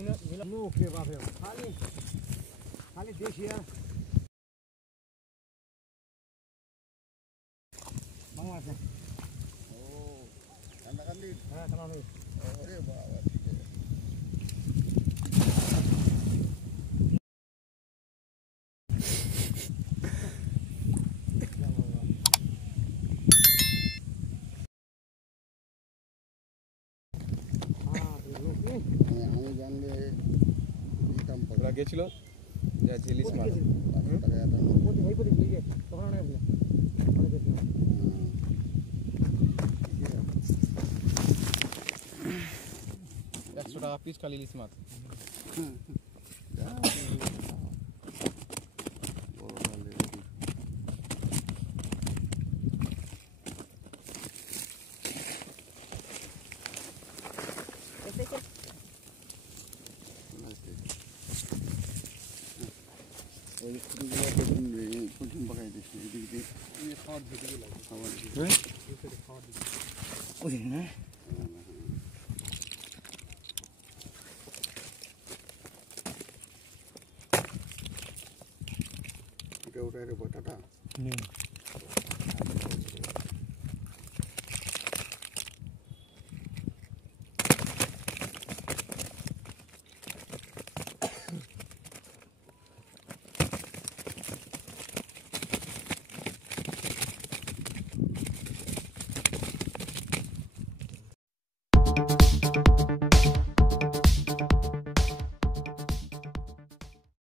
No que va a ver. Hali देशी यार. Bangla से. Oh, anda kan di. हाँ कनाल में. अरे बाबा ठीक है. আমি জানলে দিতাম পড়া ওরা গেছিল যা ঝিলিস মাছ কোটি ভাই পড়ে গিয়ে তখন না বলে বলে গেছিল 100 টাকা পিস খালি ইলিশ মাছ কঠিন পাকাই দিচ্ছি এদিক দিয়ে খাওয়ার দিকে লাগে খাওয়ার দিকে ওই না এটা ওটা রে বটাটা